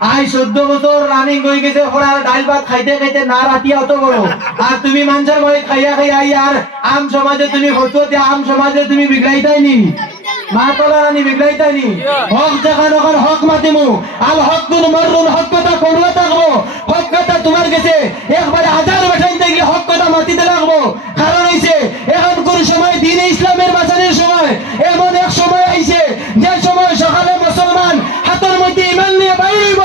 I 14 বছর running হয়ে গেছে ফোড়ার ডাল ভাত খাইতে খাইতে না রাতিয়া অত বড় আর তুমি মানুষের ভয় খাইয়া খাইয়া আর আম সমাজে তুমি হতোতে আম সমাজে তুমি বিগড়াইতাইনি মা তোলারানি বিগড়াইতাইনি হক দেখান ওখান হক মাতিমু আল হক গুন মরুন হক কথা পড়ুয়া থাকবো হক কথা তোমার কাছে একবারে হাজার বসাইতে গেলে হক কথা মাতিতে লাগবো কারণ হইছে এখন কোন সময় দ্বীন ইসলামের বাঁচানোর সময় এমন এক সময় আইছে যে সময় সকালে মুসলমান হাতের মধ্যে ঈমান নিয়ে বাইর হইব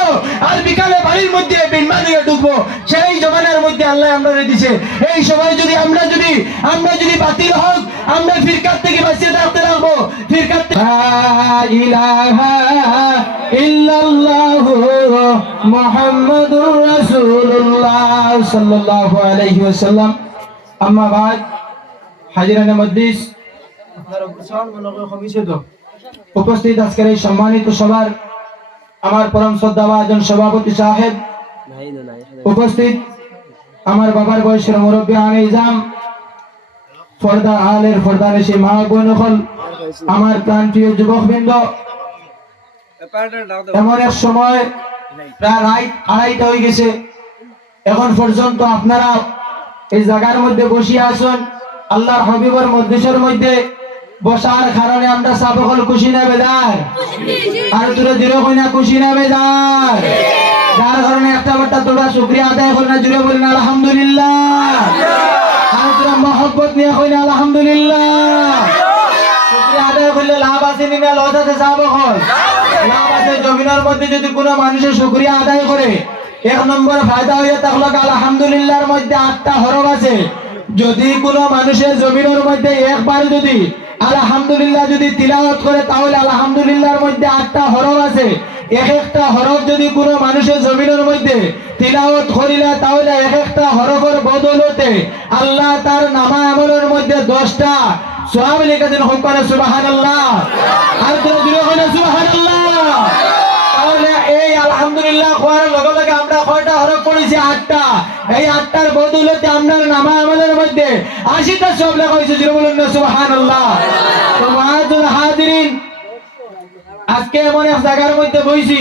আর বিকালে বাড়ির মধ্যে বেঈমান হয়ে ঢুকবো সেই জমানার মধ্যে আল্লাহ আমাদের দিছে এই সময় যদি আমরা যদি বাতিল হক আমরা ফিরকাত থেকে বাঁচিয়ে থাকতে লাগবো ফিরকাত লা ইলাহা ইল্লাল্লাহু মুহাম্মাদুর রাসূলুল্লাহ সাল্লাল্লাহু আলাইহি ওয়াসাল্লাম আম্মা বাদ হাজিরানে মজলিস আপনারা উপস্থিত মনোযোগ কমিছে তো উপস্থিত আজকের এই সম্মানিত সবার আমার পরম শ্রদ্ধাভাজন সভাপতি সাহেব উপস্থিত আমার বাবার বয়সের মুরব্বী আমিজাম ফর্দা আলের ফর্দানেশী মা বোন হল আমার প্রাণপ্রিয় যুবকবৃন্দ এমন এক সময় প্রায় রাত 2:30 হয়ে গেছে এখন পর্যন্ত আপনারা এই জায়গার মধ্যে বসিয়া আছেন আল্লাহর হাবিবের মজলিসের মধ্যে বসার কারণে আমরা সাবকল খুশি না বেজার আর তোরা জুড়ে কই না খুশি না বেজার যার কারণে একটা বারটা তোরা শুকরিয়া আদায় করেন না জুড়ে বলেন আলহামদুলিল্লাহ আর তোরা মহব্বত নিয়ে কই না আলহামদুলিল্লাহ শুকরিয়া আদায় করলে লাভ আছে না লস আছে সাবকল লাভ আছে জমিনের মধ্যে যদি কোনো মানুষের শুকরিয়া আদায় করে এক নম্বর ফায়দা হইয়া থাকলো আলহামদুলিল্লাহর মধ্যে 8টা হরফ আছে যদি কোনো মানুষের জমিনের মধ্যে একবার যদি আলহামদুলিল্লাহ যদি তিলাওয়াত করে তাহলে আলহামদুলিল্লাহর মধ্যে 8টা হরফ আছে এক একটা হরফ যদি কোনো মানুষের জমিনের মধ্যে তিলাওয়াত করিলে তাহলে এক একটা হরফের বদলতে আল্লাহ তার নামা আমলের মধ্যে 10টা সওয়াব লিখে দেন হুকুম করে সুবহানাল্লাহ আর তোরা দিলে হয় সুবহানাল্লাহ তাহলে এই আলহামদুলিল্লাহ কোয়ার লগে লগে আমরা কয়টা হরফ পড়েছি 8টা এই 8টার বদলতে আমরা নামা আমলের মধ্যে 80টা সওয়াব লেখা হয়েছে জোরে বলুন না সুবহানাল্লাহ তো মাআতুল হাজিরিন আজকে এমন এক জায়গার মধ্যে বইছি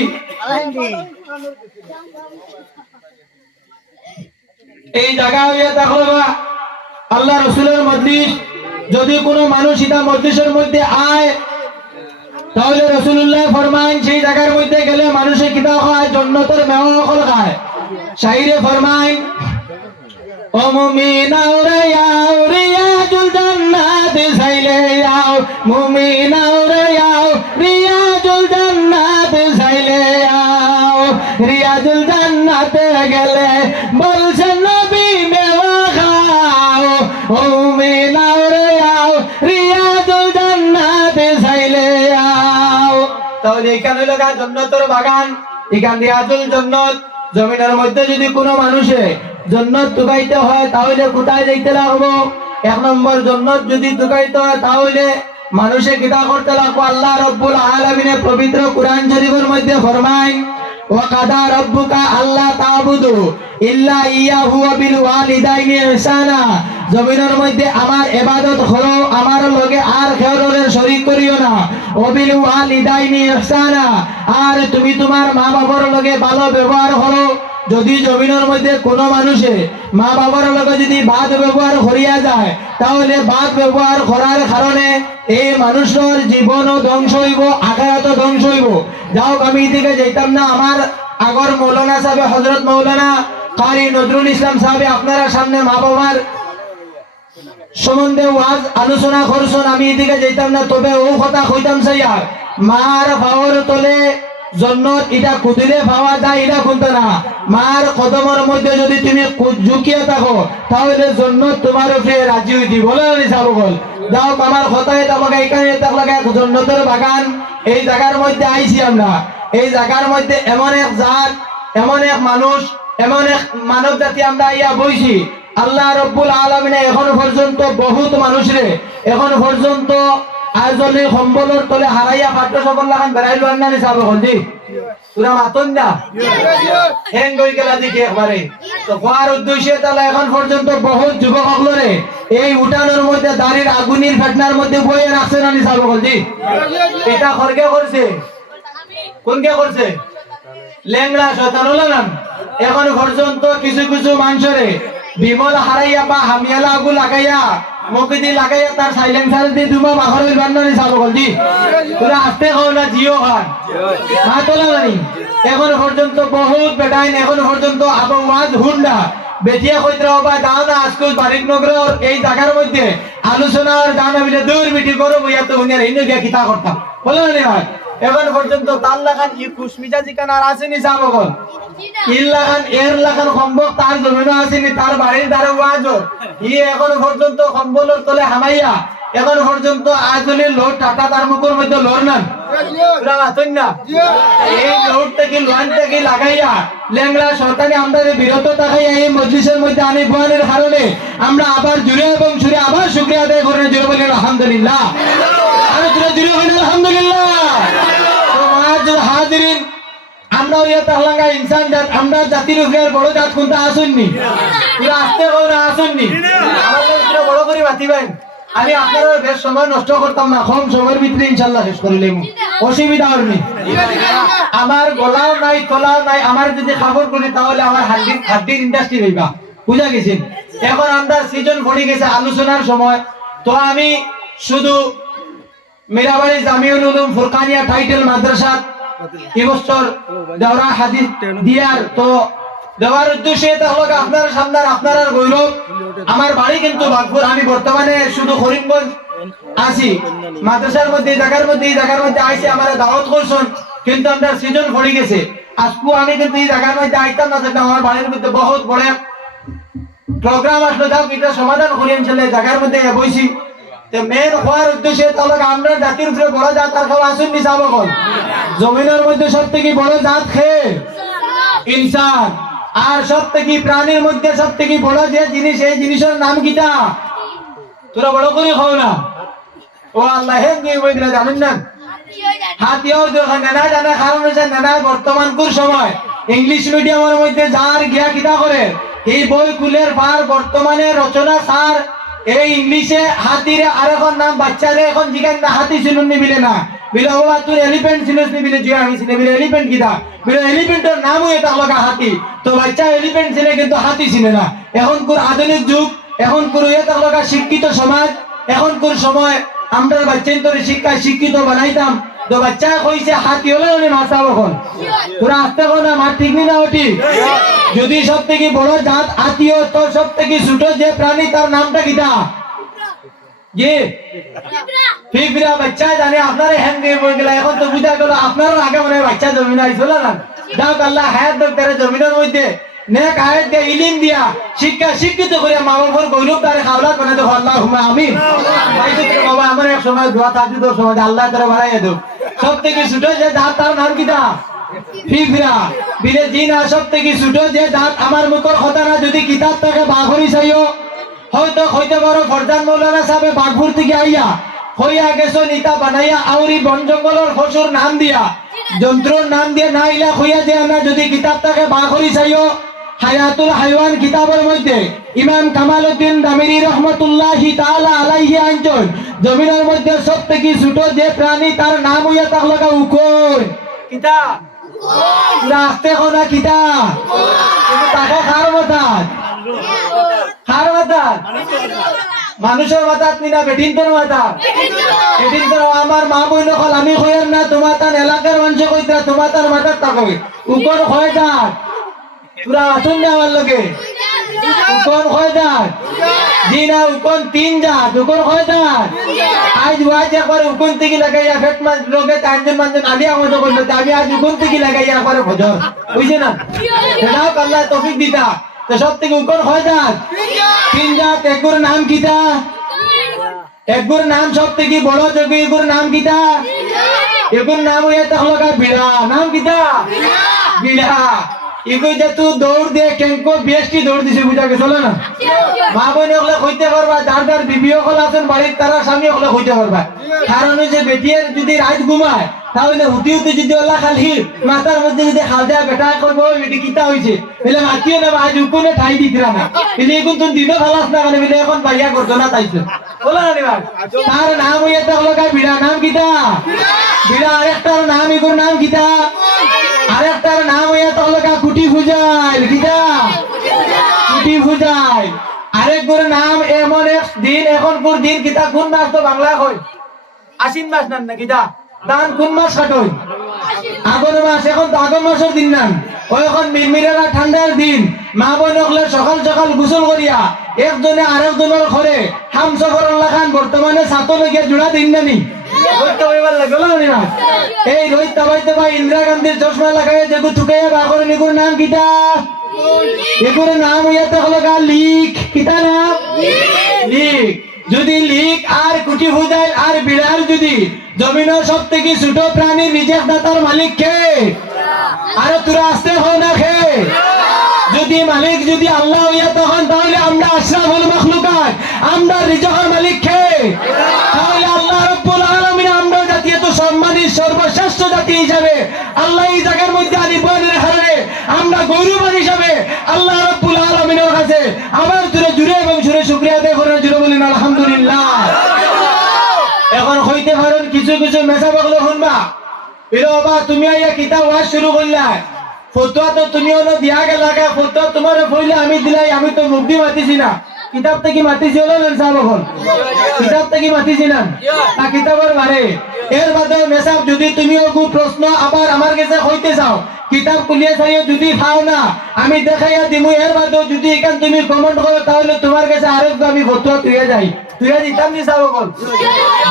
এই জায়গা হইয়া দেখো আল্লাহ রাসূলের মজলিস যদি কোনো মানুষ এটা মজলিসের মধ্যে আয় তাহলে রাসূলুল্লাহ ফরমান সেই জায়গার মধ্যে গেলে মানুষে কিতা খায় জান্নাতের মেওয়া ফল খায় শাইরে ফরমান ও মুমিনা রে আও রিয়াজুল জান্নাত সাইলে আও মুমিনা রে আও রিয়াজুল জান্নাত সাইলে আও রিয়াজুল জান্নাতে গেলে বলছেন নবী মেওয়া খাও ও মুমিনা রে আও রিয়াজুল জান্নাত সাইলে আও তাহলে এখানে লাগা জান্নাতের বাগান এখান রিয়াজুল জান্নাত জমিনের মধ্যে যদি কোনো মানুষে জান্নাত টুকাইতে হয় তাহলে কোথায় যাইতে লাগবো এক নম্বর জান্নাত যদি টুকাইতে হয় তাহলে মানুষে কিতা করতে লাগবো আল্লাহ রাব্বুল আলামিনের পবিত্র কোরআন শরীফের মধ্যে ফরমায় ওয়া কাদা রাব্বুকা আল্লা তা'বুদু ইল্লা ইয়াহু ওয়া বিল ওয়ালিদাইনি ইহসানা জমিনের মধ্যে আমার ইবাদত করো আমার লগে আর কারোর শরীক করিও না ওয়া বিল ওয়ালিদাইনি ইহসানা আর তুমি তোমার মা বাবার লগে ভালো ব্যবহার করো যদি জমিনের মধ্যে কোনো মানুষে মা বাবার লগে যদি বাদ ব্যবহার করিয়া যায় তাহলে বাদ ব্যবহার করার কারণে এই মানুষের জীবনও ধ্বংস হইব আখিরাতও ধ্বংস হইব যাও আমি দিকে যাইতাম না আমার আগর মৌলানা সাহেব হযরত মৌলানা কারি নজরুল ইসলাম সাহেব আপনারা সামনে মা বাবার সম্বন্ধে ওয়াজ আলোচনা করছেন আমি এদিকে যাইতাম না তবে ও কথা কইতাম চাইয়া মার পাওয়ার তলে জন্নত এটা কুদিলে পাওয়া যায় এটা কোনটা না মার কদমের মধ্যে যদি তুমি ঝুঁকিয়ে থাকো তাহলে জন্নত তোমার উপরে রাজি হইতি বলে সাবকল যাও আমার কথায় তোমাকে এখানে লাগা জন্নতের বাগান এই জায়গার মধ্যে আইছি আমরা এই জায়গার মধ্যে এমন এক জাত এমন এক মানুষ এমন এক মানব জাতি আমরা ইয়া বইছি আল্লাহ রাব্বুল আলামিন এখন পর্যন্ত বহুত মানুষরে এখন পর্যন্ত আজলে সম্বলের তলে হারাইয়া পাত্র সকল লাগান বেড়াইলো না নি সাব হলদি পুরা মাতন না হ্যাং গই গেলা দিকে একবারে তো কোয়ার উদ্দেশ্যে তাহলে এখন পর্যন্ত বহুত যুবক সকলরে এই উঠানোর মধ্যে দাড়ির আগুনের ফেটনার মধ্যে বইয়ে রাখছে না নি সাব হলদি এটা খরকে করছে কোনকে করছে লেংড়া শয়তান হলো না এখন পর্যন্ত কিছু কিছু মানুষরে বিমল হারাইয়া বা হামিয়ালা আগু লাগাইয়া মুখে লাগাইয়া তার সাইলেন্সার দিয়ে দুমা বাহরের বান্নানি চালু করছি তোরা আসতে খাও না জিও খান মা তোলা জানি এখন পর্যন্ত বহুত বেটাইন এখন পর্যন্ত আবহাওয়া হুন্ডা বেটিয়া কইতরা বা দাও না আজকে বারিক নগরের এই জায়গার মধ্যে আলোচনার দানা মিলে দূর মিটি করো বইয়া তো উনি হিন্দু গিয়া কিতা করতাম বলো না ভাই এখন পর্যন্ত তার লাগান ই খুশমিজা জিকান আর আসেনি সাবগল ইল লাগান এর লাগান সম্ভব তার জমিনও আসেনি তার বাড়ির দ্বারা ওয়াজর ই এখন পর্যন্ত সম্বলের তলে হামাইয়া এখন পর্যন্ত আজলি লোড টাটা তার মুখের মধ্যে লোর নান পুরা মাতন না এই লোড থেকে লোন থেকে লাগাইয়া লেংড়া শয়তানি আমাদের বিরত থাকাইয়া এই মজলিসের মধ্যে আনি বয়ানের কারণে আমরা আবার জুড়ে এবং সুরে আবার শুকরিয়া আদায় করে জুড়ে বলি আলহামদুলিল্লাহ আর জুড়ে বলি আলহামদুলিল্লাহ তো হাজিরিন আমরা ইয়া তাহলাঙ্গা ইনসান জাত আমরা জাতির উপরে বড় জাত কোনটা আসুননি পুরা আসতে বড় আসুননি আমাদের পুরো বড় করে বাতিবেন আমি আপনাদের বেশ সময় নষ্ট করতাম না কম সময়ের ভিতরে ইনশাআল্লাহ শেষ করে লইব অসুবিধা হয়নি আমার গলাও নাই তলাও নাই আমার যদি খবর করি তাহলে আমার হাড্ডির ইন্ডাস্ট্রি হইবা বুঝা গেছেন এখন আমরা সিজন পড়ে গেছে আলোচনার সময় তো আমি শুধু মিরাবাড়ি জামিউল উলুম ফুরকানিয়া টাইটেল মাদ্রাসা এবছর দাওরা হাদিস দিয়ার তো দেওয়ার উদ্দেশ্যে তাহলে আপনার সামনে আপনার গৌরব আমার বাড়ি কিন্তু বাগপুর আমি বর্তমানে শুধু করিমগঞ্জ আছি মাদ্রাসার মধ্যে এই জায়গার মধ্যে আইসি আমার দাওয়াত করছেন কিন্তু আমরা সিজন পড়ে গেছে আজকে আমি কিন্তু এই জায়গার মধ্যে আইতাম না থাকতাম আমার বাড়ির মধ্যে বহুত বড় প্রোগ্রাম আসলো যাও এটা সমাধান করি ইনশাআল্লাহ জায়গার মধ্যে বইছি তো মেন হওয়ার উদ্দেশ্যে তাহলে আমরা জাতির উপরে বড় জাত আর খাওয়া আসুন নি সাবগণ জমিনের মধ্যে সব থেকে বড় জাত খেয়ে ইনসান আর সব থেকে প্রাণীর মধ্যে সব থেকে বড় যে জিনিস এই জিনিসের নাম কিটা তোরা বড় করে খাও না ও আল্লাহ হে নিয়ে বইলা জানেন না হাতিও দেখেন না জানা কারণ হচ্ছে না বর্তমান কোন সময় ইংলিশ মিডিয়ামের মধ্যে যার গিয়া কিতা করে এই বই কুলের পার বর্তমানে রচনা স্যার এই ইংলিশে হাতিরে আর এখন নাম বাচ্চারে এখন জিগান না হাতি চিনুন নিবিলে না বিলে বাবা তুই এলিফ্যান্ট চিনুস নিবিলে জিয়া আমি চিনে বিলে এলিফ্যান্ট কিটা বিলে এলিফ্যান্টের নামও এটা লগা হাতি তো বাচ্চা এলিফ্যান্ট চিনে কিন্তু হাতি চিনে না এখন কোন আধুনিক যুগ এখন কোন এটা লগা শিক্ষিত সমাজ এখন কোন সময় আমরা বাচ্চান্তরে শিক্ষায় শিক্ষিত বানাইতাম তো বাচ্চা কইছে হাতি হলে উনি মাছাব এখন তোরা আসতে কো না মার ঠিক না ওটি যদি সব থেকে বড় জাত আত্মীয় তো সব থেকে ছোট যে প্রাণী তার নামটা কিটা জি ফিফরা বাচ্চা জানে আপনারা হ্যান্ড দিয়ে বই গেলা এখন তো বুঝা গেল আপনারও আগে মনে হয় বাচ্চা জমিন আইছিল না যাও আল্লাহ হায়াত দেখ তারা জমিনের মধ্যে নেক আয়াত দিয়ে ইলম দিয়া শিক্ষা শিক্ষিত করে মা বাবার গৌরব তারে খাওলা করে দেব আল্লাহুম্মা আমিন ভাইতে বাবা আমার এক সময় দোয়া তাজুদ সময় আল্লাহ তাআলা বাড়াইয়া দেব সব থেকে ছোট যে জাত তার নাম কিটা ফিফরা বিলে জিনা সব থেকে ছোট যে জাত আমার মুখর কথা না যদি কিতাব থেকে বাঘরি চাইও হয়তো হইতে পারো ফরজান মৌলানা সাহেব বাঘপুর থেকে আইয়া হইয়া গেছো নিতা বানাইয়া আউরি বন জঙ্গলের ফসুর নাম দিয়া যন্ত্রর নাম দিয়ে না ইলা হইয়া যায় না যদি কিতাব থেকে বাঘরি চাইও হায়াতুল হাইওয়ান কিতাবের মধ্যে ইমাম কামালউদ্দিন দামিরি রাহমাতুল্লাহি তাআলা আলাইহি আনছেন জমিনের মধ্যে সবথেকে ছোট যে প্রাণী তার নাম হইয়া তাহলে উকর কিতা রাস্তে কোনা কিতা কিন্তু তাকে খার মাথা মানুষের মাথাত নিনা বেটিনতর মাথা বেটিনতর আমার মা বই নকল আমি কইর না তোমার তার এলাকার মানুষ কইতা তোমার তার মাথার তাকবে উপর হয় যাক পুরা আসুন না আমার লগে উপর হয় যাক জি না উপর তিন জাত উপর হয় যাক আজ ওয়াজ একবার উপর থেকে লাগাইয়া ফেট মাছ লোকে তিনজন পাঁচজন আলিয়া মতো করলো আমি আজ উপর থেকে লাগাইয়া একবার ফজর বুঝছে না সেটাও আল্লাহ তৌফিক দিতা তো সব থেকে উপর হয় যাক তিন জাত একগুর নাম কিতা একগুর নাম সব থেকে বড় যোগী এগুর নাম কিতা এগুর নাম হইয়া তাহলে বিড়া নাম কিতা বিড়া এগো যে তুই দৌড় দিয়ে কেঙ্কো বিএসটি দৌড় দিছে বুঝা গেছে না মা বোন ওগুলা কইতে পারবা যার যার বিবি ওগুলো আছেন বাড়ির তারা স্বামী ওগুলো কইতে পারবা কারণ যে বেটিয়ের যদি রাত ঘুমায় তাহলে হুতি যদি ওলা খালি মাথার মধ্যে যদি খাল দেয়া বেটা করবো বেটি কিতা হয়েছে বলে মাতিও না আজ উকুনে ঠাই দিতিরা না বলে এখন তুমি দিনও খালাস না মানে বলে এখন বাইয়া করতো না তাইছে বলো না নিবা তার নাম হইয়া তাহলে বিড়া নাম কিতা বিড়া আরেকটার নাম এগুর নাম কিতা আরেকটার নাম হইয়া তাহলে কুটি ফুজাইল কিটা কুটি ফুজাইল আরেক গুর নাম এমন এক দিন এখন গুর দিন কিতা কোন মাস তো বাংলা কই আশ্বিন মাস নাম না কিটা দান কোন মাস কাটই আগর মাস এখন তো আগর মাসের দিন নাম ওই এখন মিরমিরেরা ঠান্ডার দিন মা বোন হলে সকাল সকাল গোসল করিয়া একজনে আরেকজনের ঘরে হাম সফর লাখান বর্তমানে ছাতো লইয়া জোড়া দিন নানি এই রোহিত তাবাইতে ভাই ইন্দিরা গান্ধীর চশমা লাগাই যেগু থুকাইয়া বাগর নিগুর নাম কিটা এগুর নাম হইয়াতে হলো গা লিক কিতা নাম লিক যদি লিক আর কুটি ফুজাইল আর বিড়াল যদি জমিনের সব থেকে ছোট প্রাণী রিজেক্ট দাতার মালিক কে আরে তোরা আসতে হয় না খে যদি মালিক যদি আল্লাহ হইয়া তখন তাহলে আমরা আশরাফুল মাখলুকাত আমরা রিজকের মালিক কে তাহলে আল্লাহ রাব্বুল আলামিন আমরা জাতি এত সম্মানিত সর্বশ্রেষ্ঠ জাতি হিসাবে আল্লাহ এই জায়গার মধ্যে আনিবানের কারণে আমরা গৌরবান হিসাবে আল্লাহ রাব্বুল আলামিনের কাছে আবার জুড়ে এবং সুরে শুকরিয়া আদায় করে জুড়ে বলেন আলহামদুলিল্লাহ। এখন হইতে পারেন কিছু কিছু মেসা বাগলো শুনবা বাবা তুমি আইয়া কিতাব ওয়াজ শুরু করলা ফতোয়া তো তুমি হলো দিয়া গেলা ফতোয়া তোমার পড়লে আমি দিলাই আমি তো মুক্তি মাতিছি না কিতাব থেকে মাতিছি হলো না সাহেব এখন কিতাব থেকে মাতিছি না না কিতাবের বারে এর বাদে মেসাব যদি তুমি ওগু প্রশ্ন আবার আমার কাছে হইতে চাও কিতাব খুলিয়ে চাইও যদি খাও না আমি দেখাইয়া দিমু এর বাদে যদি এখান তুমি কমেন্ট করো তাহলে তোমার কাছে আরেক আমি ফতোয়া তুইয়া যাই তুইয়া দিতাম নি সাহেব এখন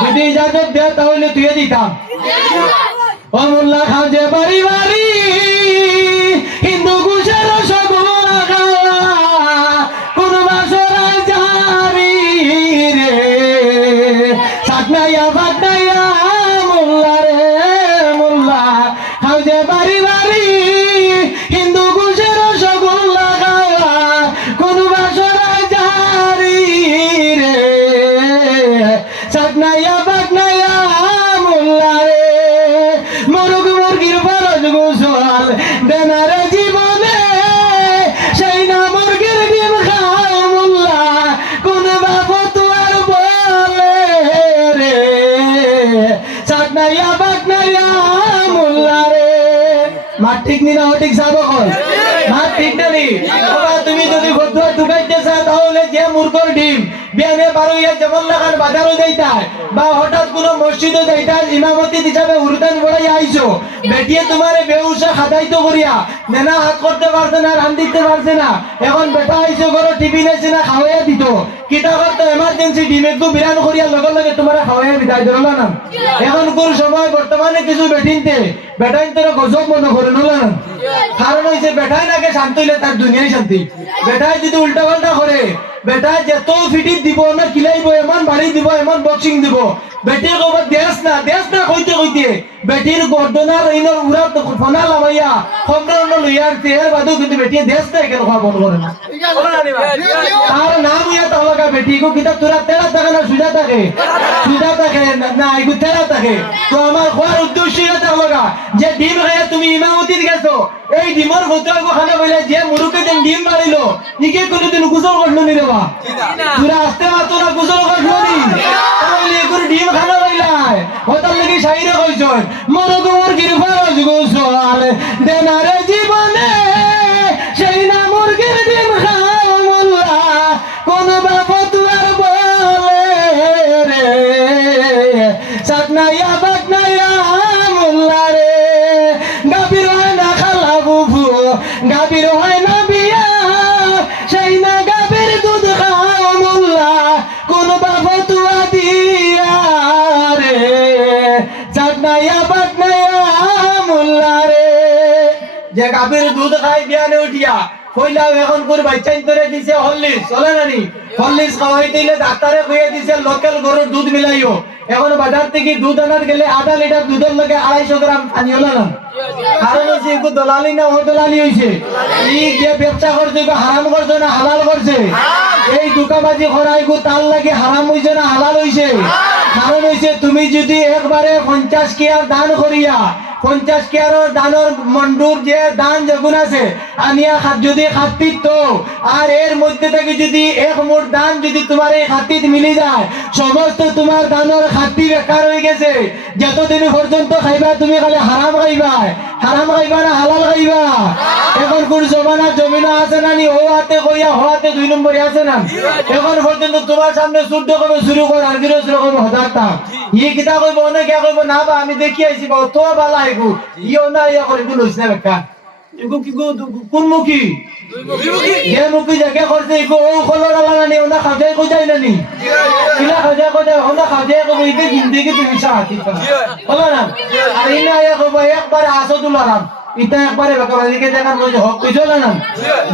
যদি ইজাজত দে তাহলে তুইয়া দিতাম ও মোল্লা খাও যে বাড়ি বাড়ি হিন্দু ঘুষের রসগোল্লা খাওয়া কোন বাসরায় জারি রে সাকনাইয়া ফাকনাইয়া মোল্লা রে মোল্লা খাও যে বাড়ি বাড়ি হিন্দু ঘুষের রসগোল্লা খাওয়া কোন বাসরায় জারি রে সাকনাইয়া ফাকনাইয়া মোল্লা রে মরুক মুরগির ফরজ গোসল দেনারে জীবনে সেই না মুরগির ডিম খাও মোল্লা কোন বাপ তোর বলে রে সাকনাইয়া বাকনাইয়া মোল্লা রে মা ঠিক নি না ঠিক সাব কল মা ঠিক নেই বাবা তুমি যদি ফতোয়া ঢুকাইতে চাও তাহলে যে মুরগির ডিম বিয়ানে বারোইয়া যেমন লাগান বাজারও যাইতা বা হঠাৎ কোন মসজিদে যাইতা ইমামতি হিসাবে উরদান বড়াই আইছো বেটিয়ে তোমারে বেউসা খাদাইতো করিয়া নেনা হাত করতে পারছে না রান দিতে পারছে না এখন বেটা আইছো ঘরে টিভি নেছে না খাওয়াইয়া দিত কিতা করতো এমার্জেন্সি ডিম একটু বিরান করিয়া লগে লগে তোমার খাওয়াইয়া বিদায় দিল না এখন কোন সময় বর্তমানে কিছু বেটিনতে বেটাইন তোর গজব মনে করে নল না কারণ হইছে বেটাই নাকি শান্তি হইলে তার দুনিয়ায় শান্তি বেটাই যদি উল্টা পাল্টা করে বেটা যত ফিটিপ দিব না কিলাইব এমন বাড়ি দিব এমন বক্সিং দিব বেটির কবার দেশ না কইতে কইতে বেটির গর্দনার ইনর উড়া ফনা লামাইয়া খমরন লইয়ার তের বাদু কিন্তু বেটি দেশ না কেন খাওয়া বন্ধ করে না আর নাম ইয়া তাহলে বেটি কো কিতা তোরা তেরা থাকে না সুজা থাকে না আইগু তেরা থাকে তো আমার খোয়ার উদ্দেশ্য এটা লাগা যে ডিম খাইয়া তুমি ইমামতি গেছো এই ডিমর ফতোয়া গো খানা বলে যে মুরুকে দিন ডিম মারিলো নিকে কোনদিন গোসল করলো নি রে বা তোরা আসতে মা তোরা গোসল করলো নি তাহলে এগুলো ডিম খানা বইলাই ওটার লাগি শাইরে কইছন মরগ মুরগির ফরজ গোসল দেনারে জীবনে সেই না মুরগির ডিম খাও মোল্লা কোন বাপ তোর বলে রে সাকনাইয়া বাকনাইয়া মোল্লা রে গাবির হয় না খালা বুবু গাবির হয় না বিয়া সেই না গাবির দুধ খাও মোল্লা কোন বাপ তুয়া দিয়া রে সাকনাইয়া বাকনাইয়া মোল্লা রে যে গাবির দুধ খাই বিয়ানে উঠিয়া কইলা এখন কোন বাচ্চাইন ধরে দিছে হরলিক্স চলে নানি হরলিক্স খাওয়াই দিলে ডাক্তারে কইয়া দিছে লোকাল গরুর দুধ মিলাইও এখন বাজার থেকে দুধ আনার গেলে আধা লিটার দুধের লগে 250 গ্রাম পানি হলো না কারণ হচ্ছে এগু দলালি না ও দলালি হইছে এই যে ব্যবসা করছে এগু হারাম করছে না হালাল করছে এই দুকাবাজি করাই গো তার লাগে হারাম হইছে না হালাল হইছে কারণ হইছে তুমি যদি একবারে 50 কিয়ার দান করিয়া 50 কেয়ারর দানর মন্ডুর যে দান যেগুন আছে আনিয়া যদি খাতিত আর এর মধ্যে থেকে যদি এক মুঠ দান যদি তোমার এই খাতিত মিলে যায় সমস্ত তোমার দানর খাতি বেকার হয়ে গেছে। যতদিন পর্যন্ত খাইবা তুমি খালি হারাম খাইবা না হালাল খাইবা। এখন কোন জমিনা আছে না নি ও হাতে কইয়া হাতে 2 নম্বরে আছে না। এখন পর্যন্ত তোমার সামনে শুদ্ধ করে শুরু কর আর গিরো শুরু করবে হদারটা ই কিতা কইব না কে কইব না বা আমি দেখি আইছি বা তো বালা আইবো ইও না ইয়া করে গুলো হইছে বেকা এগো কি গো কোন মুখী যে মুখী জায়গা করছে এগো ও খলর আলা না ওনা খাজাই কই যাই না নি কিলা খাজাই কই যায় ওনা খাজাই কই ইতে জিন্দেগি তুমি সাথী বলো না আর ইনা ইয়া কইব একবার আসদুল আরাম ইটা একবারে বেকার দিকে দেখার মধ্যে হক কইছো না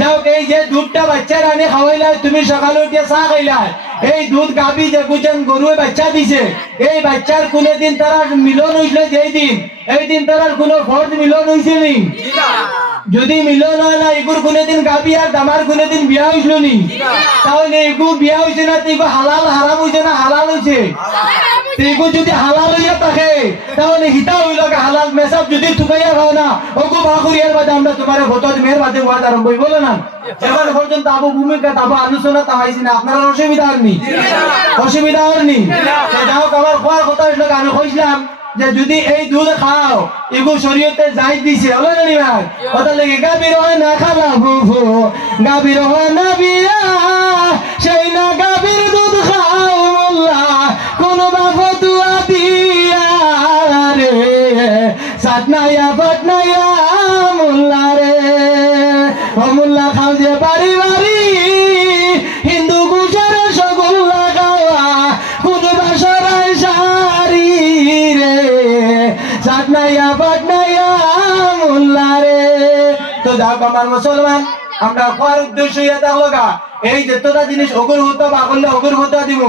যাও এই যে দুধটা বাচ্চার আনে খাওয়াইলা তুমি সকালে উঠে চা খাইলা এই দুধ গাবি যে গুজন গরুয়ে বাচ্চা দিছে এই বাচ্চার কোনে দিন তারা মিলন হইছে যেই দিন এই দিন তারার কোনো ফর্জ মিলন হইছে নি যদি মিলন হয় না এগুর কোনে দিন গাবি আর দামার কোনে দিন বিয়া হইছিল নি তাহলে এগু বিয়া হইছে না তো হালাল হারাম হইছে না হালাল হইছে এগু যদি হালাল হইয়া থাকে তাহলে হিতা হইল হালাল মেসাব যদি তুকাইয়া খাও না ওগু বাকুরিয়ার বাদে আমরা তোমার ভোটর মেয়ের বাদে ওয়াদ আরম্ভ হই বলো না এখন পর্যন্ত আবু ভূমিকা আবু আলোচনা তাহাইছি না আপনার অসুবিধা আর নি অসুবিধা আর নি যাও আমার কোয়ার কথা হইল আমি কইছিলাম যে যদি এই দুধ খাও এগু শরীয়তে যাই দিছে হলো না ভাই কথা লাগে গাবির হয় না খালা ফুফু গাবির হয় না বিয়া সেই না গাবির দুধ খাও মোল্লা কোন বাবা দুয়া দিয়া রে সাতনাইয়া বাটনাইয়া মোল্লা রে ও মোল্লা খাও যে বাড়ি বাড়ি হিন্দু গুজার সগুল্লা খাওয়া কোন বাসরাই সারি রে সাতনাইয়া বাটনাইয়া মোল্লা রে। তো যাও আমার মুসলমান আমরা খাওয়ার উদ্দেশ্য ইয়া থাকলো এই যতটা জিনিস অগর হতো বা করলে অগর হতো দিব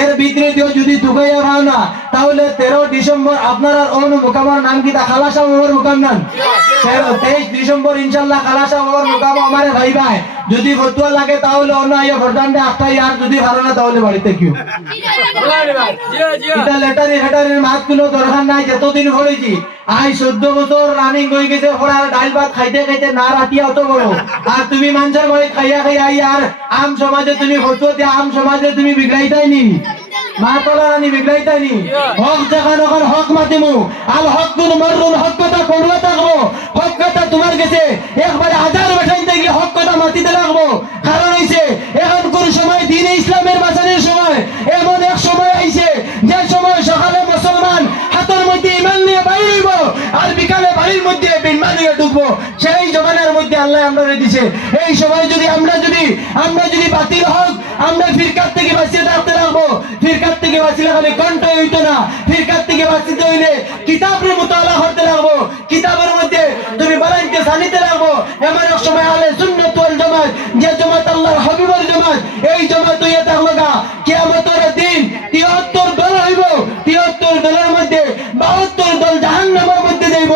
এর ভিতরে দিও যদি দুবাইয়া খাও না তাহলে 13 ডিসেম্বর আপনার অন্য মোকামার নাম কি তা খালাসা ওর মোকাম নাম 23 ডিসেম্বর ইনশাআল্লাহ খালাসা ওর মোকাম আমারে ভাই ভাই যদি ফতুয়া লাগে তাহলে অন্য আইয়া ভোটদানটা আটটাই আর যদি ভালো না তাহলে বাড়িতে কিউ এটা লেটারের মাত কোনো দরকার নাই যতদিন হয়েছি আই 14 বছর রানিং হয়ে গেছে ওরা ডাল ভাত খাইতে খাইতে না রাতিয়া অত বড় আর তুমি মানুষের বাড়ি খাইয়া খাইয়া আর আম সমাজে তুমি ফতুয়া দিয়ে আম সমাজে তুমি বিগড়াইতাই নি মা তোলারানি বিগড়াইতাই নি হক দেখান ওখান হক মাতিমু আল হক কোন মরুন হক কথা কোনবা থাকবো হক কথা তোমার কাছে একবারে হাজার বসাইতে গিয়ে হক কথা মাতিতে লাগবো কারণ হইছে এখন কোন সময় দ্বীন ইসলামের বাঁচানোর সময় এমন এক সময় আইছে যে সময় সকালে মুসলমান হাতের মধ্যে ইমান নিয়ে বাইরে হইব আর বিকালে বাড়ির মধ্যে বিমান নিয়ে ঢুকবো সেই জমানার মধ্যে আল্লাহ আমরা দিছে এই সময় যদি আমরা যদি বাতিল হক আমরা ফিরকাত থেকে বাঁচিয়ে থাকতে লাগবো ফিরকাত থেকে বাঁচলে খালি কণ্ঠই হইতো না ফিরকাত থেকে বাঁচিতে হইলে কিতাবের মুতালা করতে লাগবো কিতাবের মধ্যে তুমি বানাইতে জানিতে লাগবো এমন এক সময় আলে সুন্নাত ওয়াল জামাত যে জামাত আল্লাহর হাবিবের জামাত এই জামাত হইয়া থাকলো কিয়ামতের দিন 73 দল হইব 73 দলের মধ্যে 72 দল জাহান্নামের মধ্যে যাইব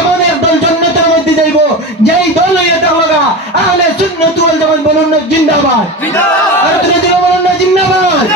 এমন এক দল জান্নাতের মধ্যে যাইব যেই দল হইয়া থাকলো আহলে সুন্নাত ওয়াল জামাত বলুন না জিন্দাবাদ জিন্দাবাদ আর তুমি বলুন না জিন্দাবাদ